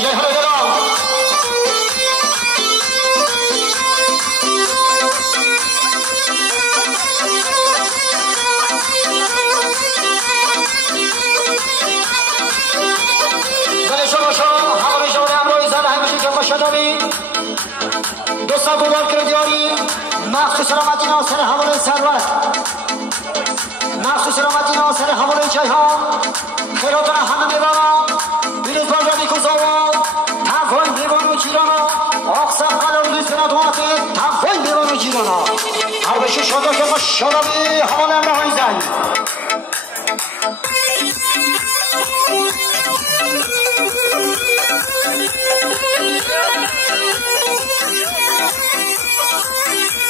جای حالا دارم بله شما حوال شما امروی زن همیشه که خوش داری دوستا بودار کردیاری مخصوص سلامتی ناصر حوال ثروت مخصوص سلامتی ناصر حوال چای ها خیراتون همه میبرم بیروز باجادی کساوا تفاین بیوان و چیرانا آقصف قلال دوست بنا دوماتی تفاین بیوان و چیرانا هر بشه شادا که خوش شدامی حوال امروی زن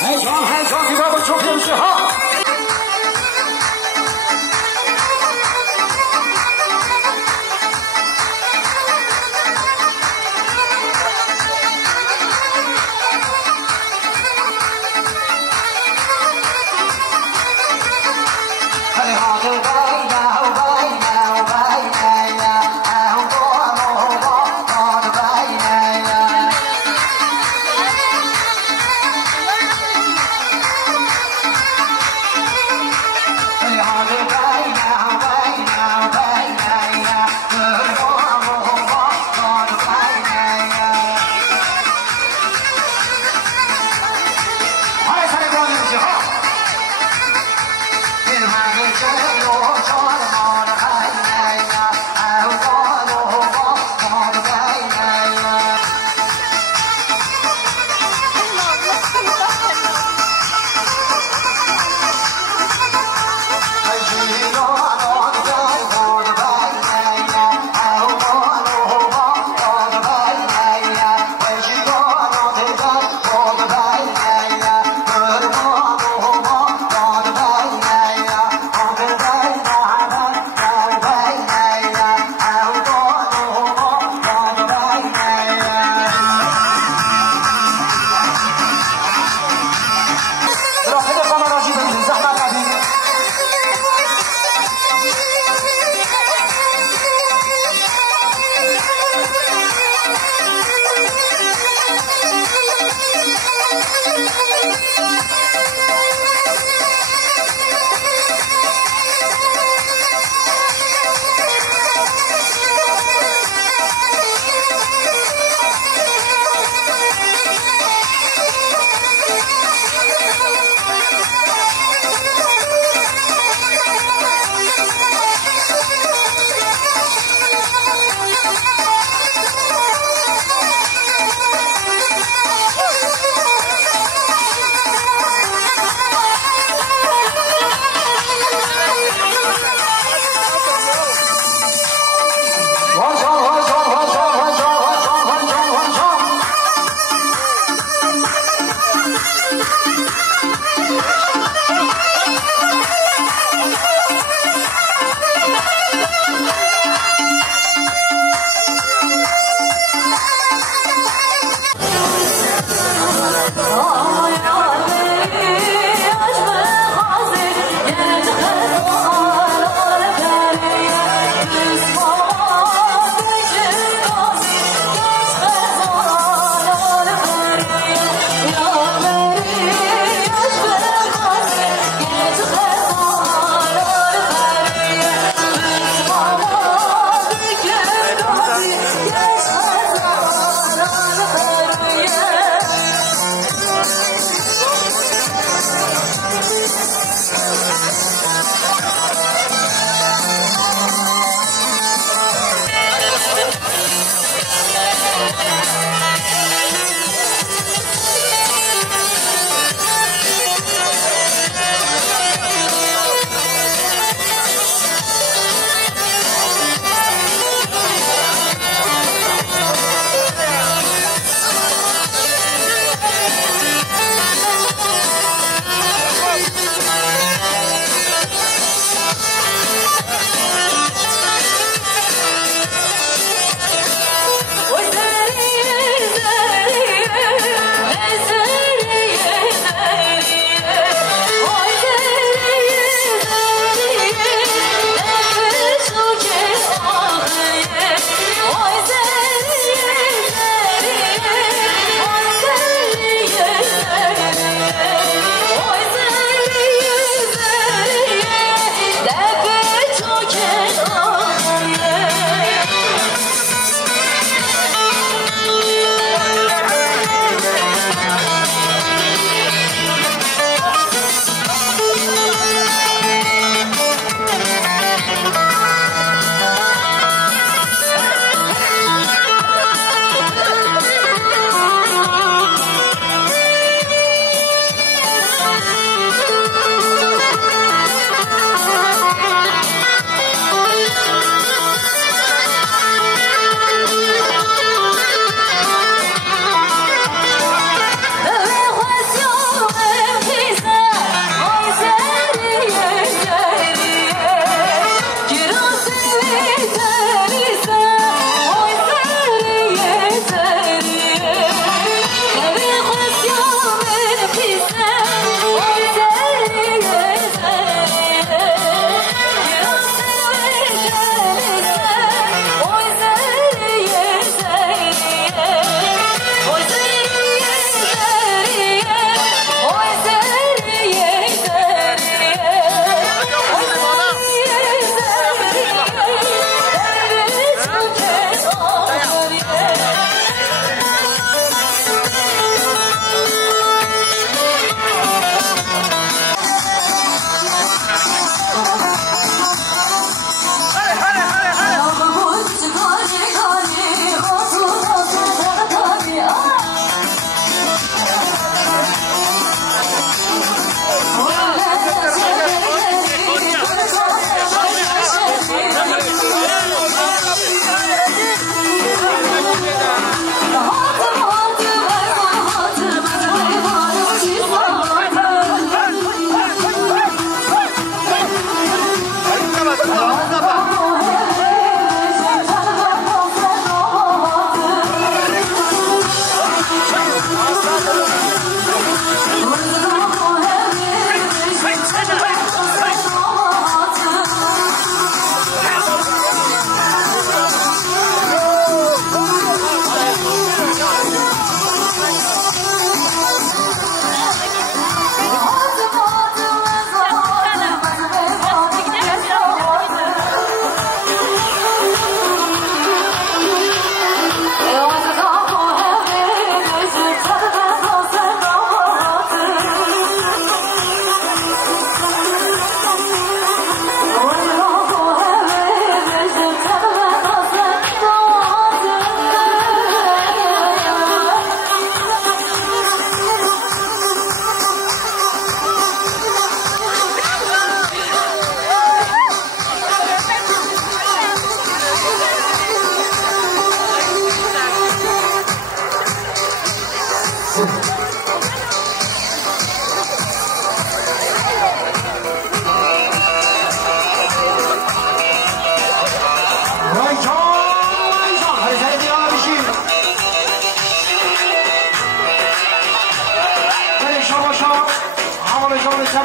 هیجان دیگه با چوب نمیشه ها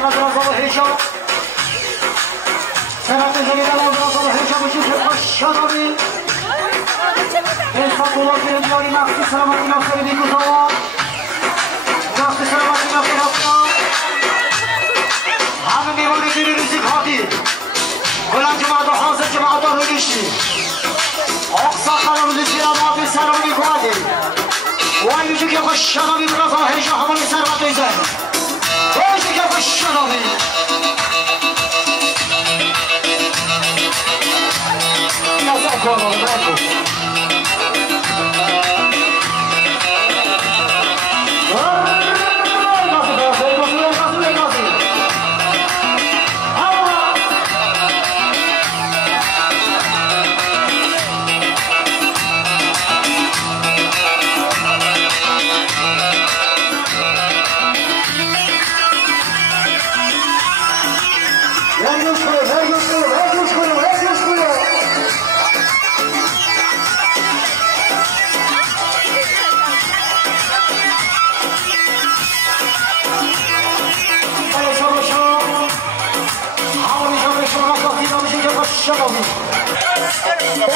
سرمت رازا و هیچا سرمت جلیل رازا و هیچا بچه که خوششانمی حساب بولا که دیاری مقصی سلامتی ناصری بیکوزاوا مقصی سلامتی ناصری هفتا همه میمونه دیری ریزی کاتی کلان جماعت حاضر جماعت رویشی اقصا قلم ریزی رابطی سلامی کواتی وای میشه که خوششانمی برازا و هیچا همانی سرمت ریزن وای میشه که خوششانمی نزد کنم نکن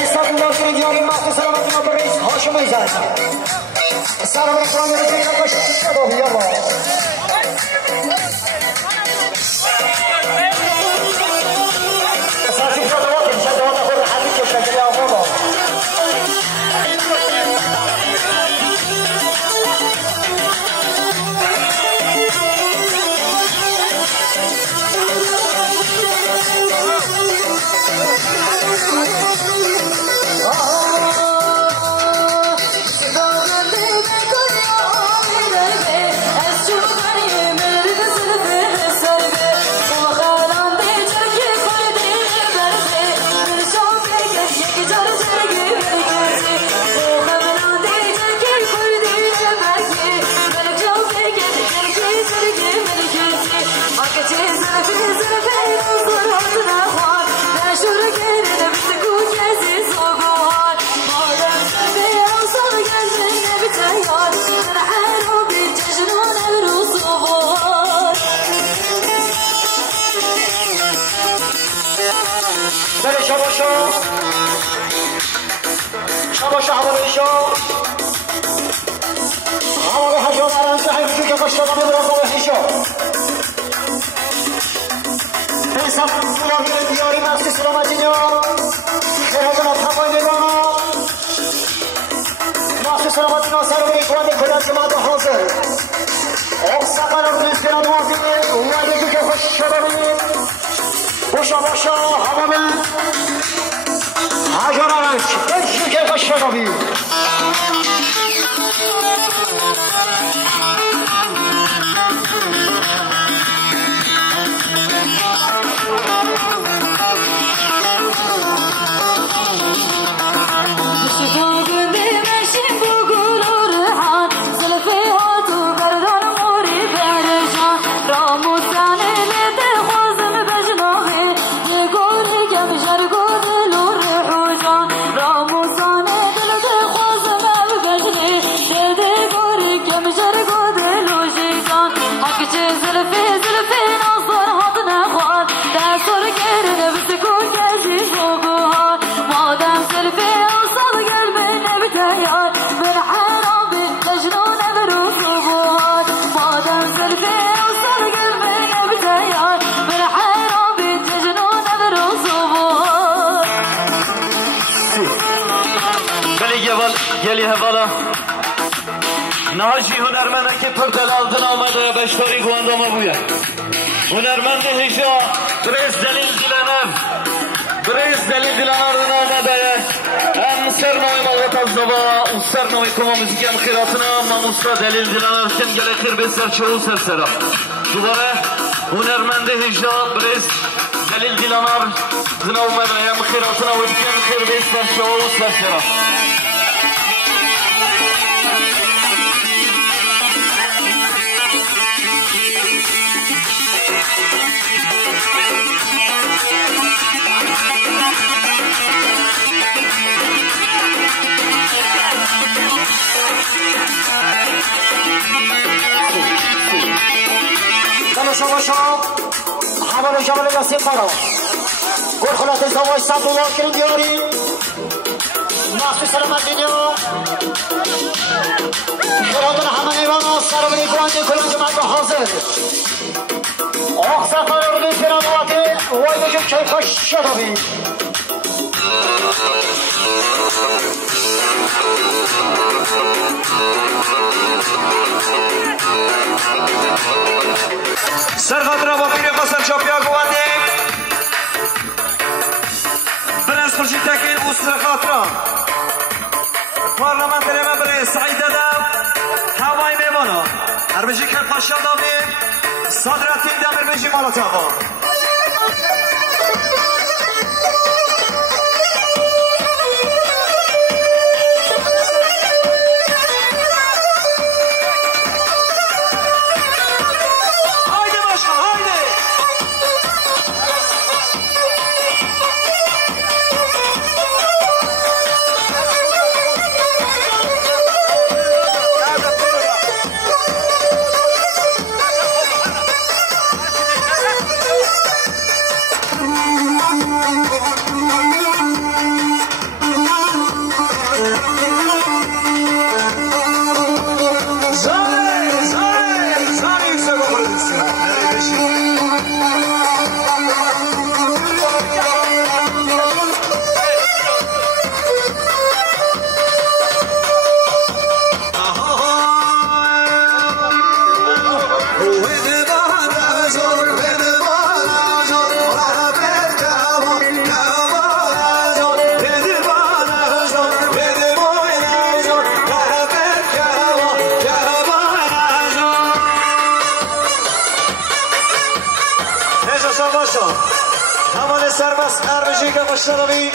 حساب بولا دیاری مقصی سلامتی ناصری رئیس هاشمی زد سلام اکرامی رو که کاش شبابی یا با سرچی شدوات شدوات خود حدید که شکلی آقا با شباشا همونیشا همون حجام عرنزه حیفی که قشتاقا میبرازا و حیشا حساب بولاگیر دیاری مقصی سلامتی نیا خیرازانا تمای نگانا مقصی سلامتی ناصر و میکنه کلان جماعت حاضر اقصا قلم ریزگران موازی ویدگی که خوش شده باشا باشا همون حجام عرنز حیفی که قشتاقا بی گلی حوالا ناجی هنرمنده که پردل آلدن آمده بشتاری گوانداما بوید هنرمند هیجا بریز دلیل دیلنم بریز دلیل دیلنم رو آمده هم سرنامه مالغت از دوا اون سرنامه کما موزیکم خیراتنا ماموستا دلیل دیلنم چند گلی خیر به سرچه و سرسرا دوباره هنرمند هیجا بریز دلیل دیلنم زنو مبنه هم خیراتنا و چند خیر به سرچه و سرسرا حمل شما حمل جمال یاسین بارا گل خلات زواج $100 کرد دیاری مخصوص سلامتینیا خیراتون همه نیوانا سرابنی گوانده کلان جمعت حاضر آخصر قرار دید فرامواتی وای بجم کیفا شدابی سرخاطر با پیر قاسم چاپیا گوانده برنس خورشید تکین او سرخاطر پارلمانتری من برای سعید دادم هوای میمانا هربجی کل پاشا دامی صادراتی دمر بجی مالاتا با همان سربست اربشی که مشترمی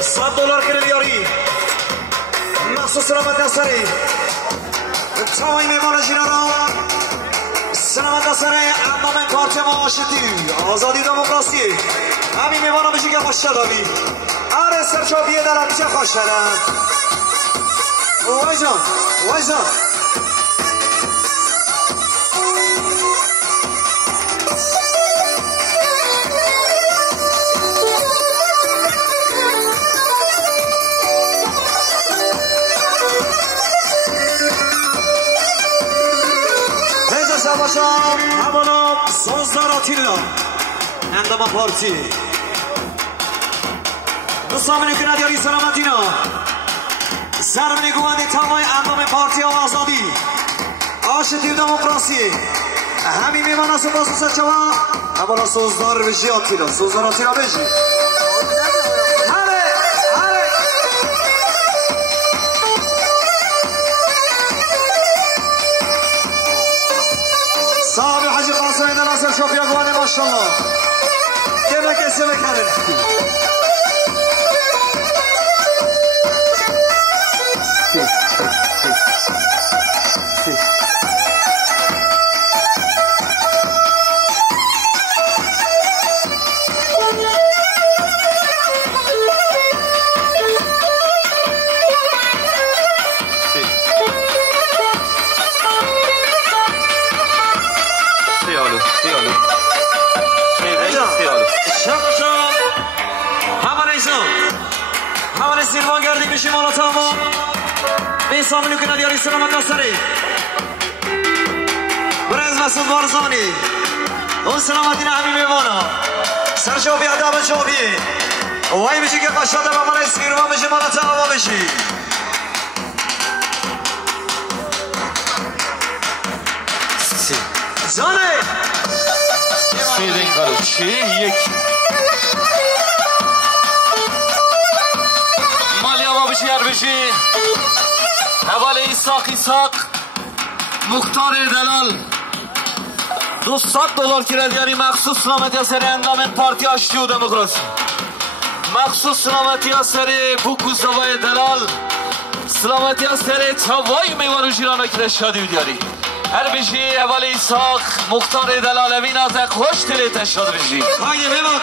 $100 کرد یاری مخصوص سلامت دستری تاوی میمان جیرانو سلامت دستری امام پارچه ما آشتی آزادی دموکراسی همین میمانو بشی که مشترمی اره سرچاپیه دارم چه خوش شدن وای جان وای جان همانا سازدار آتیلا اندام پارتی دوستامینی که ندیاری سلامتینا سرمینی گوانده تمای اندام پارتی آزادی آشتی دموکراسی همین میمانا سپاس سچوا همانا سازدار بشی آتیلا سازدار آتیلا بشی صاحب حاجی قاسم ناصر شوفی اقوانه ماشاءالله كيف كسبك هذا سیروان گردی میشیم آلا تاما به سامنو که ندیاری سلامت دستری برز مسعود بارزانی اون سلامتی نه همین میمانا سرشابی عدب شابی وای میشه که قشاده به من سیروان میشیم آلا تاما بشی جانه سیدین کارو چی یک بشیر بشی حواله ایساق مختار دلال $200 کردیاری مخصوص سلامتی سری اندام پارتی آشتی و دموکراسی مخصوص سلامتی سری بوکو زوای دلال سلامتی سری تاوای میوان و جیرانه که شادی بیدیاری هر بشی حواله ایساق مختار دلال امین آزق خوش تلی تشاد بشی های میوان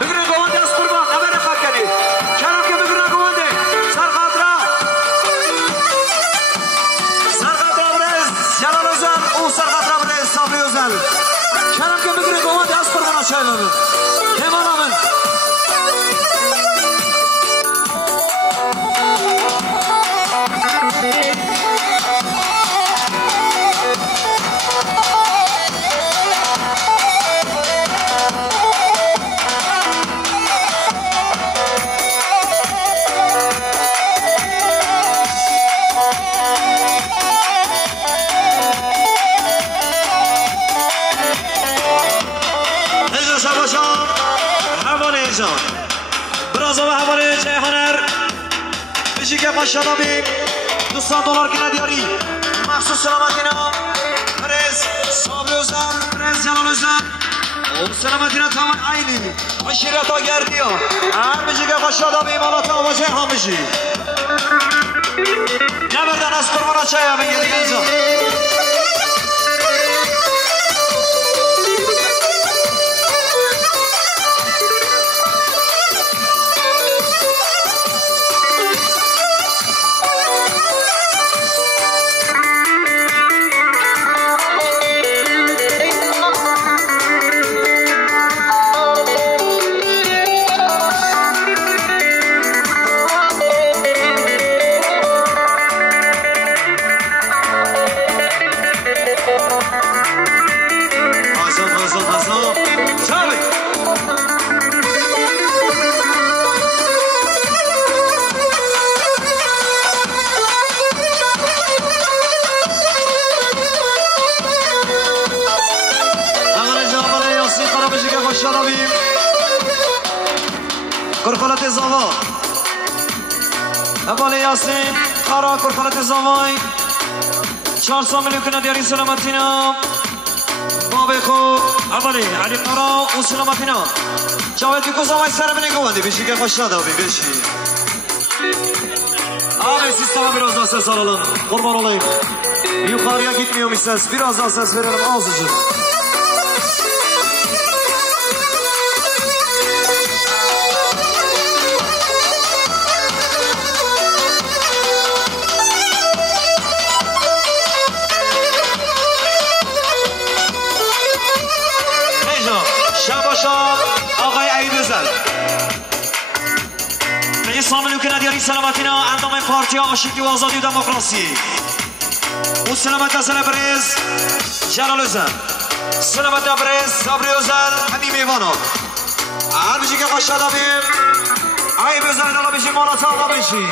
بگرین گوان دست قربان نبره خواهد کنی شرف که بگرین çaylanır. Hemen hemen. که ماشاءالله دوستان دلار که ندیاری مخصوص سلامتینا پرز صابروزن پرز جلالوزن و سلامتینا تمام عینی و شیرت ها گردی ها هر بجی که ماشاءالله ایمانات آموزه هم بشی نبردن از قربان چای هم بگه دیگه اینجا کرکلات زاوا اول یاسین خارا کرکلات زاوای 400 میلیون کنه دیاری سلامتینا بابه خوب اولی علی قرا و سلامتینا جاوید بکو زاوای سر بنگوندی بشی که خوش شده بشی آبی سیستم biraz daha ses alalım kurban olayım yukarıya gitmiyor ses biraz daha ses verelim azıcık سامن که ندیاری سلامتینا اندام پارتی آشتی و آزادی و دموکراسی و سلامت اصلا برز جلال زن سلامت برز صبری و زن همین میوانو هر بیشی که خوشتا بیم ای بزن دالا بیشی مالا تا بیشی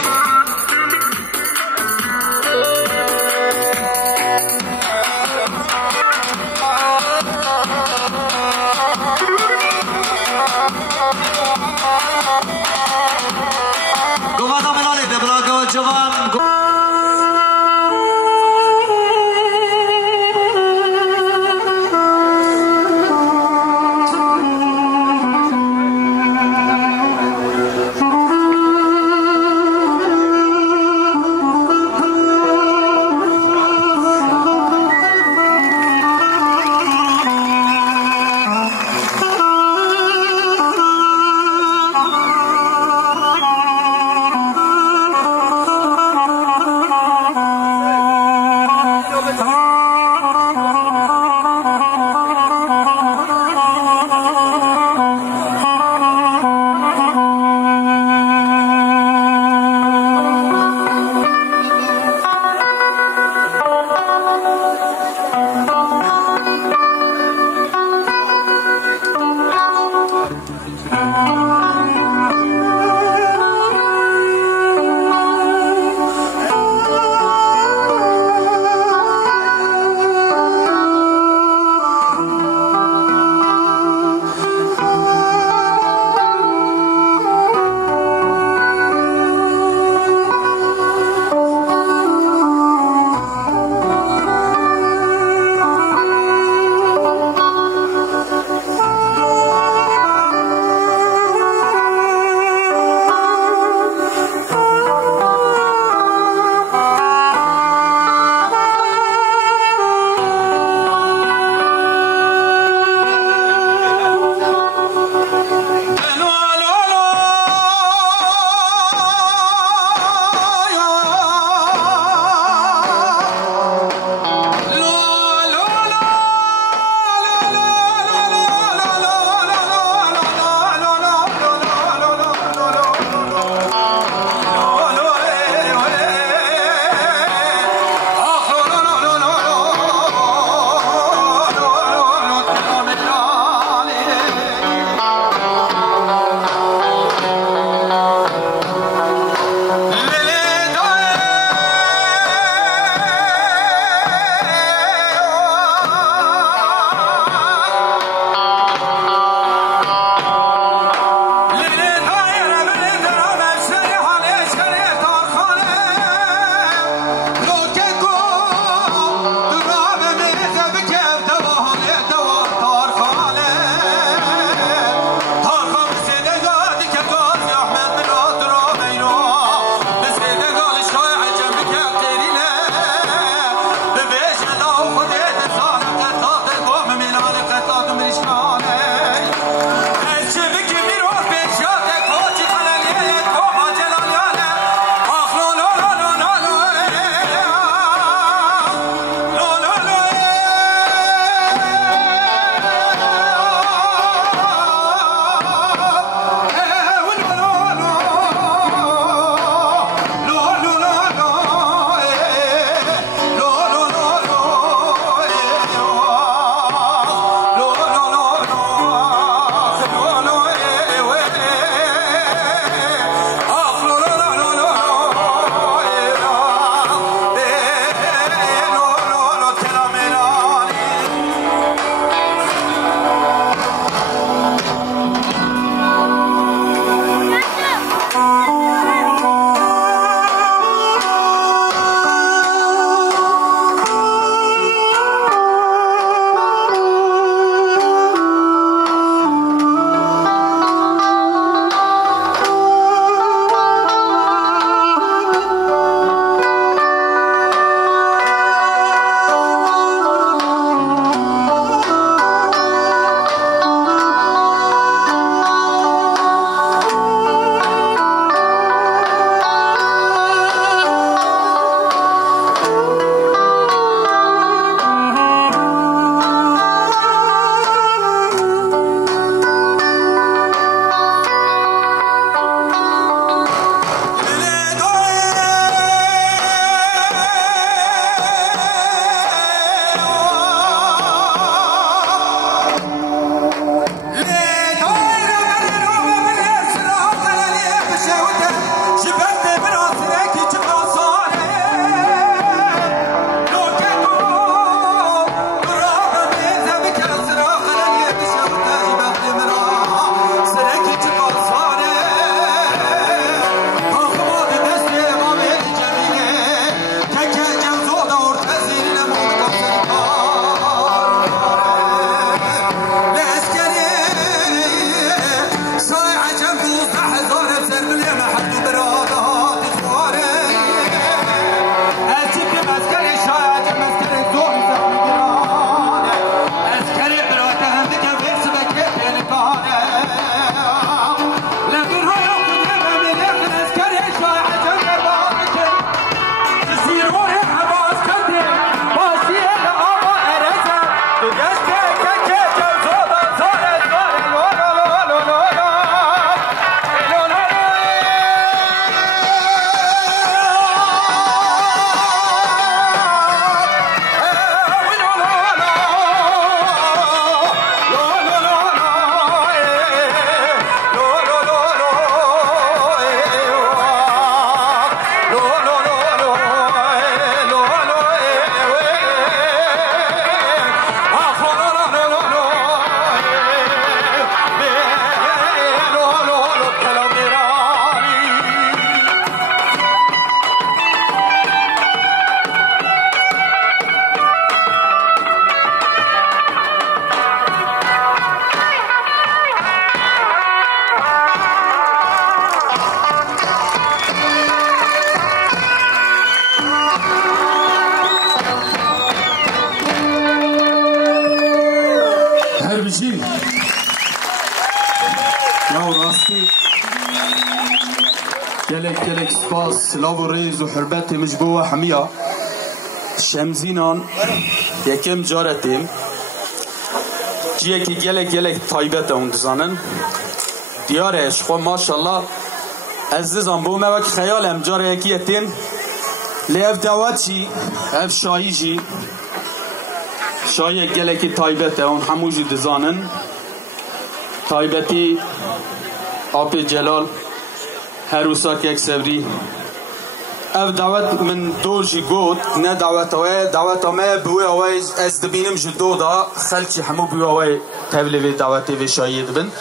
gelek spas slav و ریز و حربت مجبوه حمیا شمزینان یکم جارتیم جیه که gelek تایبت اون دزانن دیارش خو ماشالله عزیزان بومه وک خیالم جاره یکیتیم لیف دواتی اف شایی جی شایی gelek تایبت اون هموجی دزانن تایبتی آپ جلال هر وساک یک سبری اف دعوت من دوجی گود نه دعوت همه بوی اوی از دبینم جدو دا خلچی همو بوی اوی تبلیوی دعوتی و شاید بن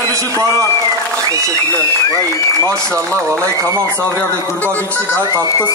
خیر بشی باران teşekkürler vay maşallah vallahi tamam Sabri abi kurban bir kişi daha tattız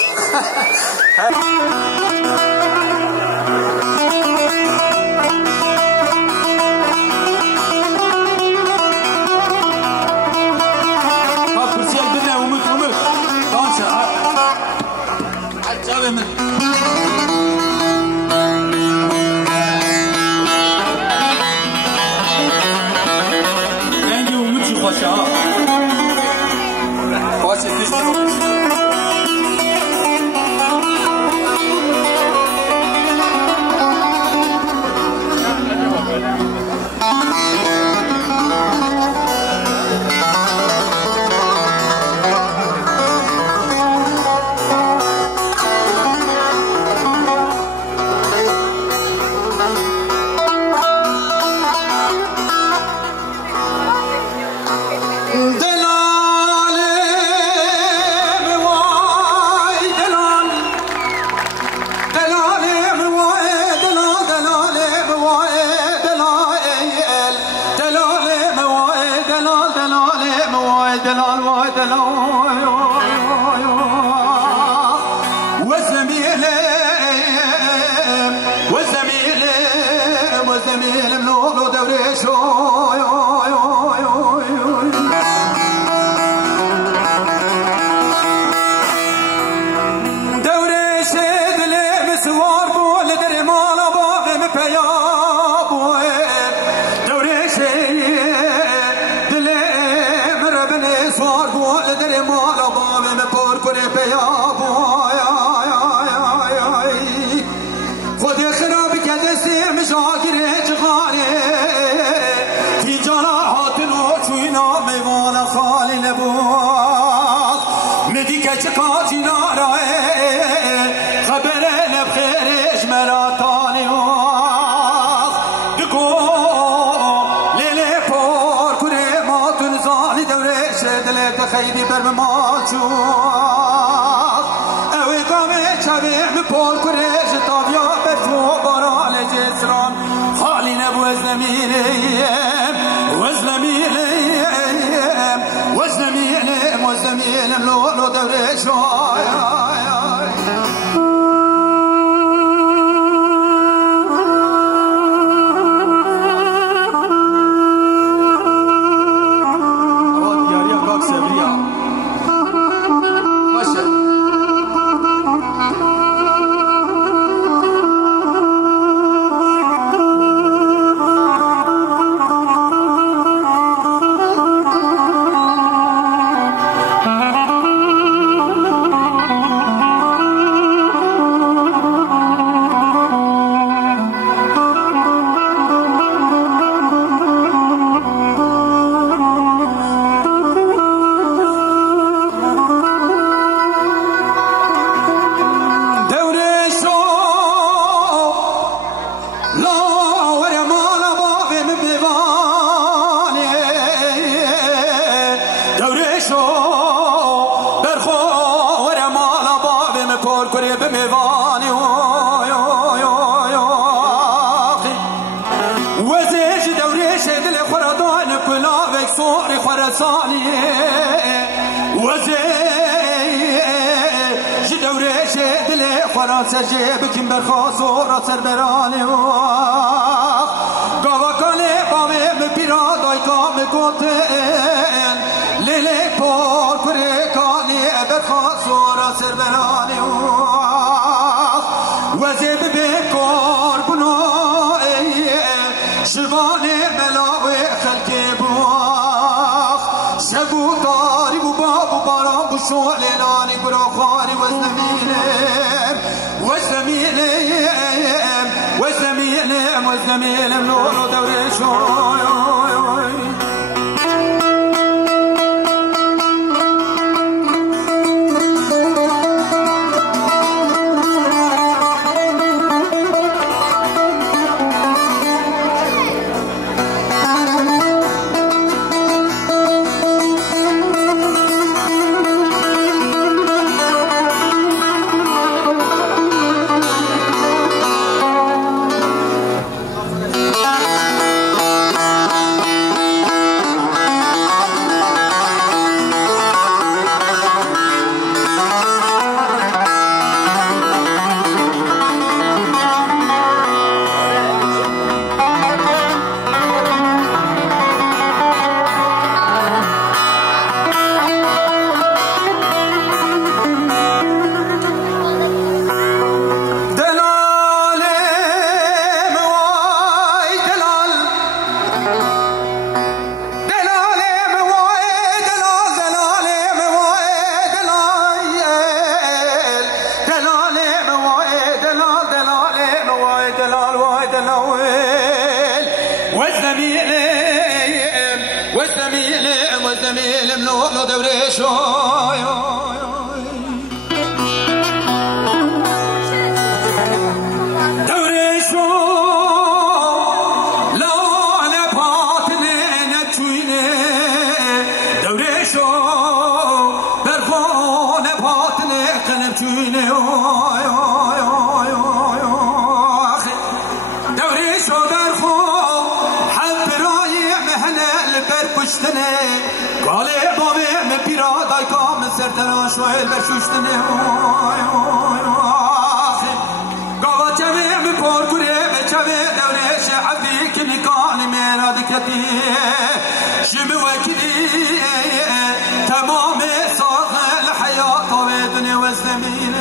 زمین ملو دورشو شويل برشوشتني قوا جميع بفور كوري بچوي دوريش عبيك ميكاني ميرا دكتي شبه وكدي تمام ساق الحياة والدنيا والزمين